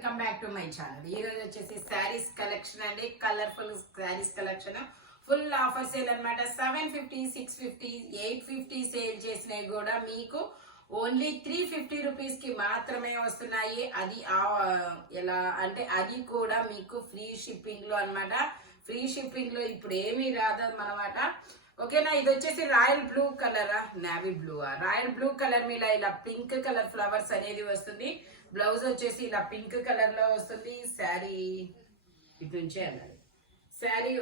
Welcome back to my channel. ఈ రోజు వచ్చేసి శారీస్ కలెక్షన్ అండి. Colourful saris collection full offer sale అన్నమాట. 750, 650, 850 సేల్ చేసినవి కూడా మీకు ఓన్లీ 350 రూపీస్ కి మాత్రమే వస్తున్నాయి. అది ఎలా అంటే అది కూడా మీకు ఫ్రీ షిప్పింగ్ లో అన్నమాట. ఫ్రీ షిప్పింగ్ లో ఇప్పుడు ఏమీ రాదన్నమాట. ఓకేనా. ఇది వచ్చేసి royal blue colour, navy blue, royal blue colour మీద ఇలా పింక్ కలర్ ఫ్లవర్స్ అనేది వస్తుంది. బ్లౌజ్ వచ్చేసి ఇలా పింక్ కలర్ లో వస్తుంది. శారీ ఇటు నుంచే అన్నది. శారీ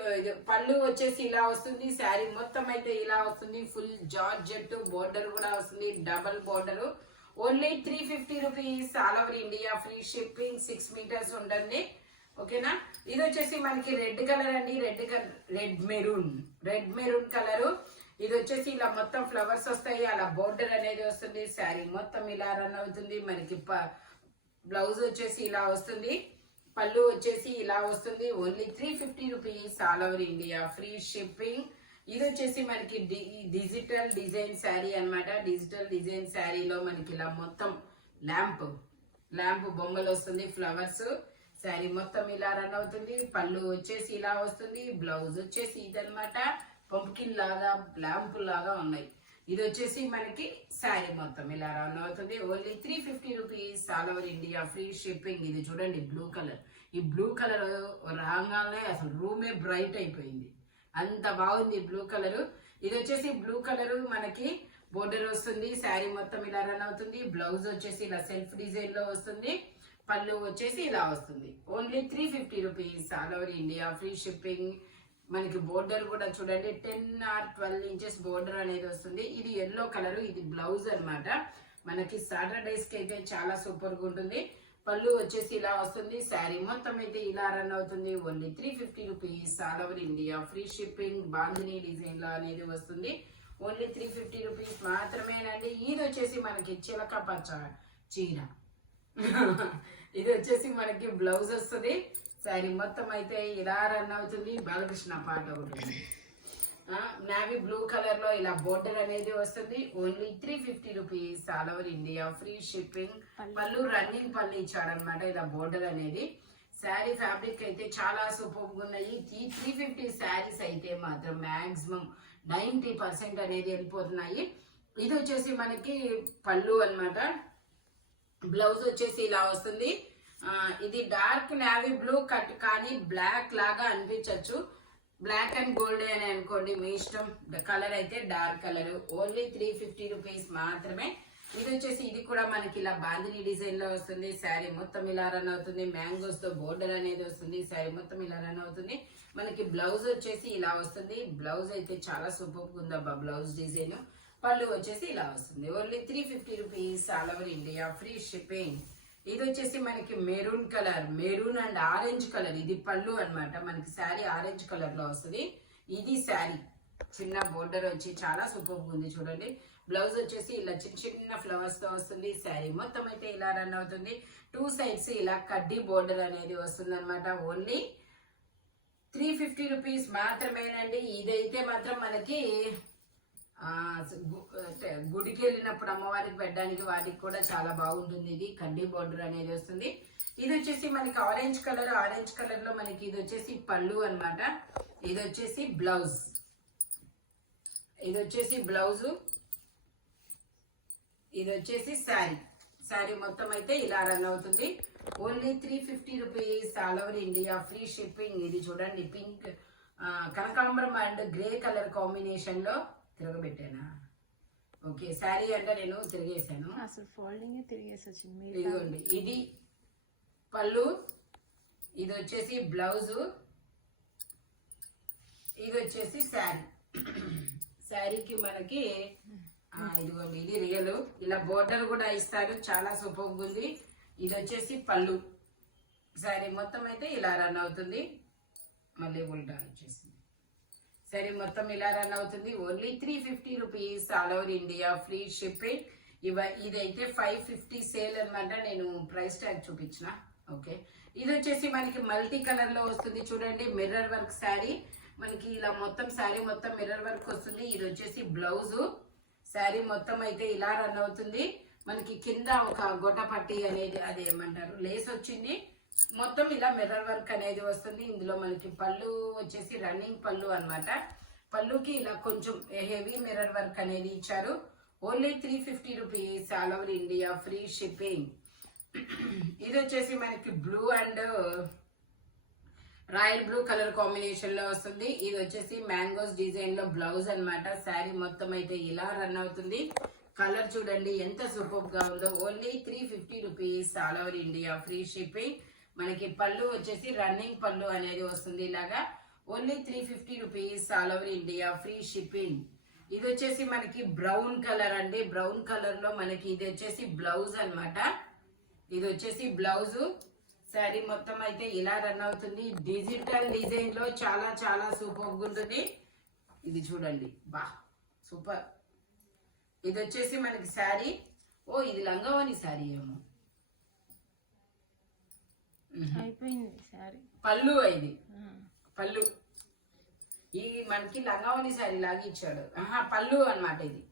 పళ్ళు వచ్చేసి ఇలా వస్తుంది. శారీ మొత్తం అయితే ఇలా వస్తుంది. ఫుల్ జార్జెట్ బోర్డర్ కూడా వస్తుంది. Double border. Only 350 rupees. All over India free shipping. 6 metres ఉంటుంది. ఓకేనా. ఇది వచ్చేసి మనకి రెడ్ కలర్ అండి. Red maroon colour. ఇది వచ్చేసి ఇలా మొత్తం ఫ్లవర్స్ వస్తాయి. అలా బోర్డర్ అనేది వస్తుంది. శారీ మొత్తం ఇలా రన్ అవుతుంది. మనకి బ్లౌజ్ వచ్చేసి ఇలా వస్తుంది. పళ్ళు వచ్చేసి ఇలా వస్తుంది. Only 350 rupees. All over India free shipping. ఇది వచ్చేసి మనకి డిజిటల్ డిజైన్ శారీ అన్నమాట. డిజిటల్ డిజైన్ శారీలో మనకి ఇలా మొత్తం ల్యాంప్ బొమ్మలు వస్తుంది. ఫ్లవర్స్. శారీ మొత్తం ఇలా రన్ అవుతుంది. పళ్ళు వచ్చేసి ఇలా వస్తుంది. బ్లౌజ్ వచ్చేసి ఇదనమాట. పంప్కిన్ లాగా ల్యాంప్ లాగా ఉన్నాయి. ఇది వచ్చేసి మనకి శారీ మొత్తం ఇలా రన్ అవుతుంది. Only 350 rupees. All over India free shipping. ఇది చూడండి బ్లూ కలర్. ఈ బ్లూ కలర్ రాగానే అసలు రూమే బ్రైట్ అయిపోయింది. అంత బాగుంది బ్లూ కలర్. ఇది వచ్చేసి బ్లూ కలర్ మనకి బోర్డర్ వస్తుంది. శారీ మొత్తం ఇలా రన్ అవుతుంది. బ్లౌజ్ వచ్చేసి ఇలా సెల్ఫ్ డిజైన్ లో వస్తుంది. పళ్ళు వచ్చేసి ఇలా వస్తుంది. Only 350 rupees. All over India free shipping. మనకి బోర్డర్ కూడా చూడండి 10 or 12 ఇంచెస్ బోర్డర్ అనేది వస్తుంది. ఇది ఎల్లో కలర్. ఇది బ్లౌజ్ అన్నమాట. మనకి సాటర్డేస్ కి అయితే చాలా సూపర్ గా ఉంటుంది. పళ్ళు వచ్చేసి ఇలా వస్తుంది. శారీ మొత్తం అయితే ఇలా రన్ అవుతుంది. Only 350 rupees. All over India free shipping. Bandhani design లో అనేది వస్తుంది. ఓన్లీ 350 రూపీస్ మాత్రమేనండి. ఇది వచ్చేసి మనకి చిలక పచ్చ చీర. ఇది వచ్చేసి మనకి బ్లౌజ్ వస్తుంది. శారీ మొత్తం అయితే ఇలా రన్ అవుతుంది. బాలకృష్ణ పాట ఒకటి. నావీ బ్లూ కలర్ లో ఇలా బోర్డర్ అనేది వస్తుంది. Only 350 rupees. All over India free shipping. పళ్ళు రన్నింగ్ పళ్ళు ఇచ్చాడనమాట. ఇలా బోర్డర్ అనేది. శారీ ఫ్యాబ్రిక్ అయితే చాలా సూపర్ గా ఉన్నాయి. ఈ 350 శారీస్ అయితే మాత్రం మాక్సిమం 90% అనేది వెళ్ళిపోతున్నాయి. ఇది వచ్చేసి మనకి పళ్ళు అన్నమాట. బ్లౌజ్ వచ్చేసి ఇలా వస్తుంది. ఇది డార్క్ నావీ బ్లూ కట్ కానీ బ్లాక్ లాగా అనిపించవచ్చు. బ్లాక్ అండ్ గోల్డ్ అని అనుకోండి, మీ ఇష్టం. కలర్ అయితే డార్క్ కలర్. ఓన్లీ 350 రూపీస్ మాత్రమే. ఇది వచ్చేసి ఇది కూడా మనకి ఇలా బాందిని డిజైన్ లో వస్తుంది. శారీ మొత్తం ఇలా రన్ అవుతుంది. మ్యాంగోస్ తో బోర్డర్ అనేది వస్తుంది. శారీ మొత్తం ఇలా రన్ అవుతుంది. మనకి బ్లౌజ్ వచ్చేసి ఇలా వస్తుంది. బ్లౌజ్ అయితే చాలా సూపర్ ఉందబ్బా బ్లౌజ్ డిజైన్. పళ్ళు వచ్చేసి ఇలా వస్తుంది. Only 350 rupees. All over India free shipping. ఇది వచ్చేసి మనకి maroon colour, maroon and orange colour. ఇది పళ్ళు అన్నమాట. మనకి శారీ ఆరెంజ్ కలర్ లో వస్తుంది. ఇది శారీ చిన్న బోర్డర్ వచ్చి చాలా సూపర్ ఉంది చూడండి. బ్లౌజ్ వచ్చేసి ఇలా చిన్న ఫ్లవర్స్ తో వస్తుంది. శారీ మొత్తం అయితే ఇలా రన్ అవుతుంది. 2 సైడ్స్ ఇలా కడ్డీ బోర్డర్ అనేది వస్తుంది అనమాట. ఓన్లీ 350 రూపీస్ మాత్రమేనండి. ఇదైతే మాత్రం మనకి గుడికి వెళ్ళినప్పుడు అమ్మవారికి పెట్టడానికి వాటికి కూడా చాలా బాగుంటుంది. ఇది కడ్డీ బోర్డర్ అనేది వస్తుంది. ఇది వచ్చేసి మనకి ఆరెంజ్ కలర్. ఆరెంజ్ కలర్ లో మనకి ఇది వచ్చేసి పళ్ళు అన్నమాట. ఇది వచ్చేసి బ్లౌజ్. ఇది వచ్చేసి బ్లౌజ్. ఇది వచ్చేసి శారీ మొత్తం అయితే ఇలా రన్ అవుతుంది. Only 350 rupees. All over India free shipping. ఇది చూడండి పింక్ కనకాంబరం అండ్ గ్రే కలర్ కాంబినేషన్ లో తిరగబెట్టానా. ఓకే. శారీ అంటే నేను తిరిగేసాను. అసలు ఫోల్డింగ్ తిరిగేసొచ్చింది. ఇదిగోండి ఇది పళ్ళు. ఇది వచ్చేసి బ్లౌజ్. ఇది వచ్చేసి శారీకి మనకి ఇదిగోండి ఇది రియల్. ఇలా బోర్డర్ కూడా ఇస్తారు. చాలా సూపర్ ఉంది. ఇది వచ్చేసి పళ్ళు. శారీ మొత్తం అయితే ఇలా రన్ అవుతుంది. మళ్ళీ ఉల్టా వచ్చేసింది. సరే మొత్తం ఇలా రన్ అవుతుంది. Only 350 rupees. All over India free shipping. ఇదైతే 550 సేల్ అనమాట. నేను ప్రైస్ ట్యాగ్ చూపించిన. ఓకే. ఇది వచ్చేసి మనకి మల్టీ కలర్ లో వస్తుంది చూడండి. Mirror work sari. మనకి ఇలా మొత్తం శారీ మొత్తం మిర్రర్ వర్క్ వస్తుంది. ఇది వచ్చేసి బ్లౌజ్. శారీ మొత్తం అయితే ఇలా రన్ అవుతుంది. మనకి కింద ఒక గొట్ట పట్టి అనేది అది ఏమంటారు లేస్ వచ్చింది. మొత్తం ఇలా మిర్రర్ వర్క్ అనేది వస్తుంది. ఇందులో మనకి పళ్ళు వచ్చేసి రన్నింగ్ పళ్ళు అన్నమాట. పళ్ళుకి ఇలా కొంచెం హెవీ మిర్రర్ వర్క్ అనేది ఇచ్చారు. Only 350 rupees, all over India free shipping. ఇది వచ్చేసి మనకి blue and royal blue colour combination లో వస్తుంది. ఇది వచ్చేసి మ్యాంగోస్ డిజైన్ లో బ్లౌజ్ అన్నమాట. శారీ మొత్తం అయితే ఇలా రన్ అవుతుంది. కలర్ చూడండి ఎంత సూపర్ గా ఉందో. Only 350 rupees, all over India free shipping. మనకి పళ్ళు వచ్చేసి రన్నింగ్ పళ్ళు అనేది వస్తుంది ఇలాగా. Only 350 rupees, all over India free shipping. ఇది వచ్చేసి మనకి బ్రౌన్ కలర్ అండి. బ్రౌన్ కలర్ లో మనకి ఇది వచ్చేసి బ్లౌజ్ అన్నమాట. ఇది వచ్చేసి బ్లౌజ్. శారీ మొత్తం అయితే ఇలా రన్ అవుతుంది. డిజిటల్ డిజైన్ లో చాలా చాలా సూపర్ ఉంటుంది. ఇది చూడండి, బా సూపర్. ఇది వచ్చేసి మనకి శారీ. ఓ ఇది లంగావని శారీ ఏమో అయిపోయింది శారీ. పళ్ళు ఇది పళ్ళు. ఈ మనకి లంగావని శారీ లాగా ఇచ్చాడు. పళ్ళు అన్నమాట. ఇది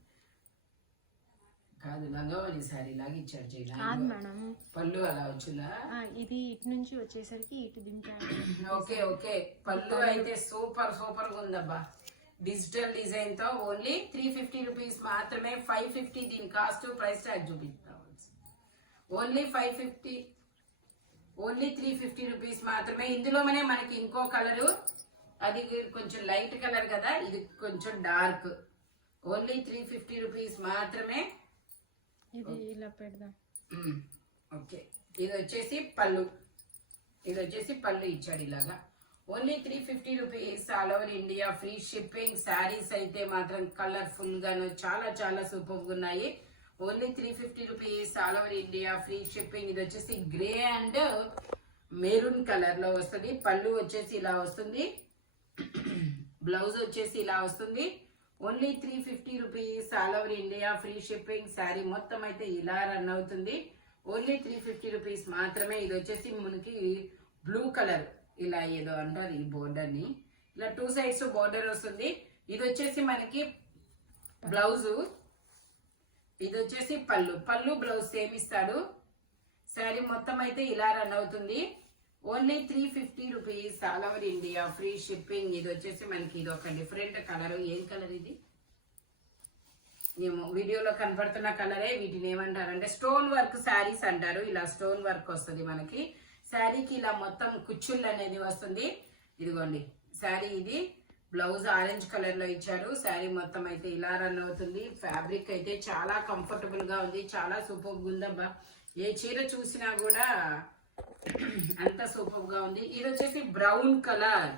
కాదు, లంగావని శారీ లాగా ఇచ్చాడు. కాదు మేడం, పళ్ళు అలా వచ్చిందా? ఇది ఇటు నుంచి వచ్చేసరికి ఇటు దింపాడు. Okay okay. పళ్ళు అయితే సూపర్ సూపర్ గా ఉందబ్బా. డిజిటల్ డిజైన్ తో ఓన్లీ 350 రూపీస్ మాత్రమే. 550 దీని కాస్ట్. ప్రైస్ ట్యాగ్ చూపిస్తాం. ఓన్లీ 550, ఓన్లీ 350 రూపీస్ మాత్రమే. ఇందులోనే మనకి ఇంకో కలరు, అది కొంచెం లైట్ కలర్ కదా, ఇది కొంచెం డార్క్. ఓన్లీ 350 రూపీస్ మాత్రమే. ఇది ఇలా పెడదాం. ఓకే. ఇది వచ్చేసి పళ్ళు. ఇది వచ్చేసి పళ్ళు ఇచ్చాడు ఇలాగా. Only 350 rupees, all over India free shipping. Saris అయితే మాత్రం కలర్ఫుల్ గాను చాలా చాలా సూపర్ గా ఉన్నాయి. Only 350 rupees, all over India free shipping. ఇది వచ్చేసి గ్రే అండ్ మెరూన్ కలర్ లో వస్తుంది. పళ్ళు వచ్చేసి ఇలా వస్తుంది. బ్లౌజ్ వచ్చేసి ఇలా వస్తుంది. Only 350 rupees, all over India free shipping. Sari మొత్తం అయితే ఇలా రన్ అవుతుంది. ఓన్లీ 350 రూపీస్ మాత్రమే. ఇది వచ్చేసి మనకి బ్లూ కలర్, ఇలా ఏదో అంటారు ఈ బోర్డర్ ని. ఇలా 2 సైడ్స్ బోర్డర్ వస్తుంది. ఇది వచ్చేసి మనకి బ్లౌజు. ఇది వచ్చేసి పళ్ళు. పళ్ళు బ్లౌజ్ సేమ్ ఇస్తాడు. శారీ మొత్తం అయితే ఇలా రన్ అవుతుంది. Only 350 rupees, all over India free shipping. ఇది వచ్చేసి మనకి ఇది ఒక డిఫరెంట్ కలర్. ఏం కలర్ ఇది ఏమో, వీడియోలో కనపడుతున్న కలరే. వీటిని ఏమంటారంటే స్టోన్ వర్క్ శారీస్ అంటారు. ఇలా స్టోన్ వర్క్ వస్తుంది మనకి. శారీకి ఇలా మొత్తం కుచ్చుళ్ళు అనేది వస్తుంది. ఇదిగోండి శారీ. ఇది బ్లౌజ్ ఆరెంజ్ కలర్ లో ఇచ్చారు. శారీ మొత్తం అయితే ఇలా రన్ అవుతుంది. ఫ్యాబ్రిక్ అయితే చాలా కంఫర్టబుల్ గా ఉంది. చాలా సూపర్ గా ఉందబ్బా. ఏ చీర చూసినా కూడా అంత సూపర్ గా ఉంది. ఇది వచ్చేసి బ్రౌన్ కలర్.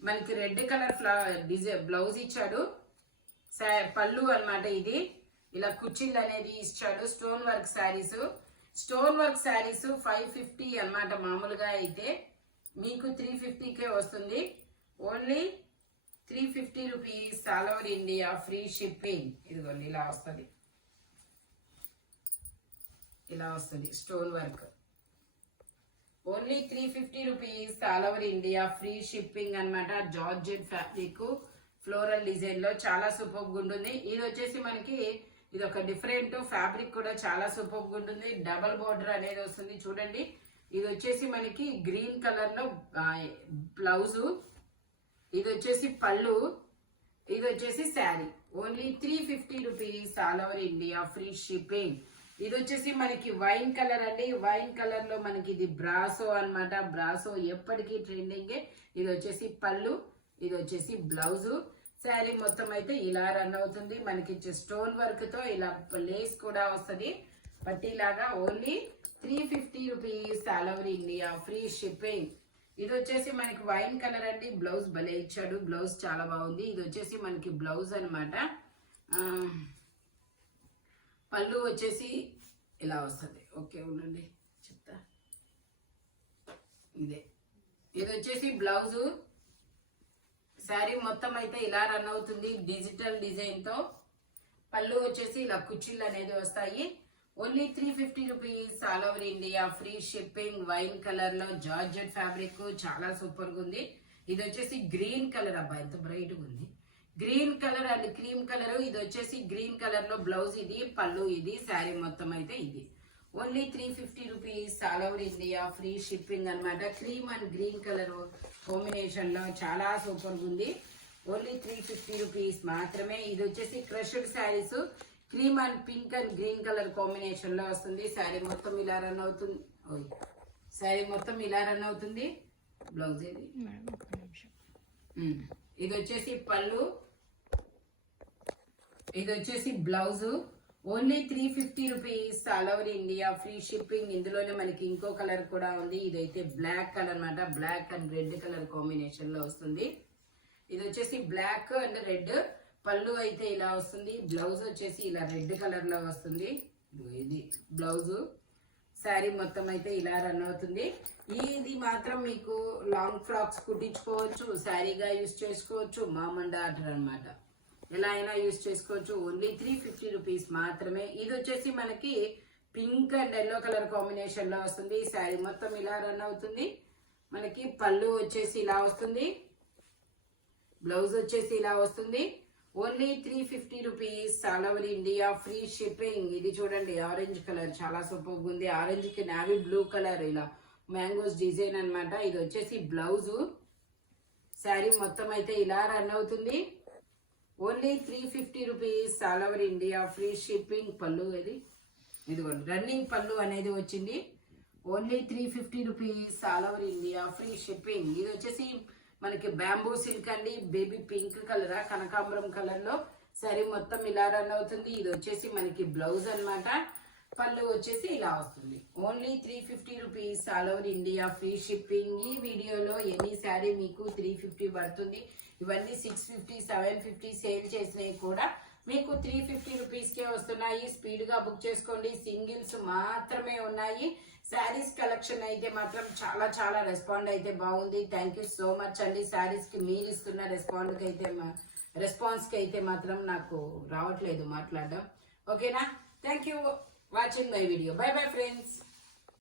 మనకి రెడ్ కలర్ డిజైన్ బ్లౌజ్ ఇచ్చాడు. పళ్ళు అన్నమాట. ఇది ఇలా కుచ్చిళ్ళు అనేది ఇచ్చాడు. Stone work saris. Stone work saris 550 అన్నమాట. మామూలుగా అయితే మీకు 350కే వస్తుంది. Only 350 rupees, all over India free shipping. ఇదిగోండి ఇలా వస్తుంది. ఇలా వస్తుంది stone work. Only 350 rupees, all over India free shipping అన్నమాట. జార్జెట్ ఫ్యాబ్రిక్ ఫ్లోరల్ డిజైన్ లో చాలా సూపర్ గా ఉంటుంది. ఇది వచ్చేసి మనకి ఇది ఒక డిఫరెంట్ ఫ్యాబ్రిక్ కూడా చాలా సూపర్ గా ఉంటుంది. డబల్ బోర్డర్ అనేది వస్తుంది చూడండి. ఇది వచ్చేసి మనకి గ్రీన్ కలర్ లో బ్లౌజు. ఇది వచ్చేసి పళ్ళు. ఇది వచ్చేసి sari. Only 350 rupees, all over India free shipping. ఇది వచ్చేసి మనకి వైన్ కలర్ అండి. వైన్ కలర్ లో మనకి ఇది బ్రాసో అన్నమాట. బ్రాసో ఎప్పటికీ ట్రెండింగే. ఇది వచ్చేసి పళ్ళు. ఇది వచ్చేసి బ్లౌజు. శారీ మొత్తం అయితే ఇలా రన్ అవుతుంది. మనకి స్టోన్ వర్క్ తో ఇలా లేస్ కూడా వస్తుంది పట్టీలాగా. Only 350 rupees, all over India free shipping. ఇది వచ్చేసి మనకి వైన్ కలర్ అండి. బ్లౌజ్ భలే ఇచ్చాడు. బ్లౌజ్ చాలా బాగుంది. ఇది వచ్చేసి మనకి బ్లౌజ్ అన్నమాట. పళ్ళు వచ్చేసి ఇలా వస్తుంది. ఓకే ఉండండి చెప్తా. ఇదే. ఇది వచ్చేసి బ్లౌజు. శారీ మొత్తం అయితే ఇలా రన్ అవుతుంది డిజిటల్ డిజైన్ తో. పళ్ళు వచ్చేసి ఇలా కుచ్చిళ్ళు అనేది వస్తాయి. Only 350 rupees, all over India free shipping. Wine colour లో జార్జెట్ ఫ్యాబ్రిక్ చాలా సూపర్ గా ఉంది. ఇది వచ్చేసి గ్రీన్ కలర్. అబ్బా ఎంత బ్రైట్ గా ఉంది. Green colour and cream colour. ఇది వచ్చేసి గ్రీన్ కలర్ లో బ్లౌజ్, ఇది పళ్ళు, ఇది శారీ మొత్తం అయితే ఇది only 350 rupees. All over India free shipping అన్నమాట. Cream and green colour combination లో చాలా సూపర్ ఉంది. ఓన్లీ 350 రూపీస్ మాత్రమే. ఇది వచ్చేసి crushed saris, cream and pink and green colour combination లో వస్తుంది. శారీ మొత్తం ఇలా రన్ అవుతుంది. శారీ మొత్తం ఇలా రన్ అవుతుంది. బ్లౌజ్ ఇది. మేడం ఒక్క నిమిషం. ఇది వచ్చేసి పళ్ళు, ఇది వచ్చేసి blouse. Only 350 rupees. All over India free shipping. ఇందులోనే మనకి ఇంకో కలర్ కూడా ఉంది. ఇదైతే బ్లాక్ కలర్ అన్నమాట. Black and red colour combination లో వస్తుంది. ఇది వచ్చేసి బ్లాక్ అండ్ రెడ్. పళ్ళు అయితే ఇలా వస్తుంది. బ్లౌజ్ వచ్చేసి ఇలా రెడ్ కలర్ లో వస్తుంది. ఇది బ్లౌజ్. శారీ మొత్తం అయితే ఇలా రన్ అవుతుంది. ఇది మాత్రం మీకు లాంగ్ ఫ్రాక్స్ కుట్టించుకోవచ్చు, శారీగా యూస్ చేసుకోవచ్చు. మామండ ఆర్డర్ అనమాట. ఎలా అయినా యూస్ చేసుకోవచ్చు. ఓన్లీ 350 రూపీస్ మాత్రమే. ఇది వచ్చేసి మనకి pink and yellow colour combination లో వస్తుంది. శారీ మొత్తం ఇలా రన్ అవుతుంది. మనకి పళ్ళు వచ్చేసి ఇలా వస్తుంది. బ్లౌజ్ వచ్చేసి ఇలా వస్తుంది. Only 350 rupees. All over India free shipping. ఇది చూడండి ఆరెంజ్ కలర్ చాలా సూపర్ ఉంది. ఆరెంజ్ కి నావీ బ్లూ కలర్ ఇలా మ్యాంగోస్ డిజైన్ అన్నమాట. ఇది వచ్చేసి బ్లౌజ్. శారీ మొత్తం అయితే ఇలా రన్ అవుతుంది. Only 350 rupees. All over India free shipping. పళ్ళు ఇదిగోండి రన్నింగ్ పళ్ళు అనేది వచ్చింది. Only 350 rupees. All over India free shipping. ఇది వచ్చేసి మనకి బ్యాంబూ సిల్క్ అండి. బేబీ పింక్ కలర్, కనకాంబరం కలర్ లో శారీ మొత్తం ఇలా రన్ అవుతుంది. ఇది వచ్చేసి మనకి బ్లౌజ్ అన్నమాట. పళ్ళు వచ్చేసి ఇలా వస్తుంది. Only 350 rupees. All over India free shipping. ఈ వీడియోలో ఎనీ శారీ మీకు 350 పడుతుంది. ఇవన్నీ 650, 750 సేల్ చేసినవి కూడా మీకు 350 రూపీస్కే వస్తున్నాయి. స్పీడ్ గా బుక్ చేసుకోండి. సింగిల్స్ మాత్రమే ఉన్నాయి. శారీస్ కలెక్షన్ అయితే మాత్రం చాలా చాలా రెస్పాండ్ అయితే బాగుంది. థ్యాంక్ యూ సో మచ్ అండి. శారీస్ కి మీరు ఇస్తున్న రెస్పాన్స్ కి అయితే మాత్రం నాకు రావట్లేదు మాట్లాడడం. ఓకేనా? Thank you watching my video. By bye friends.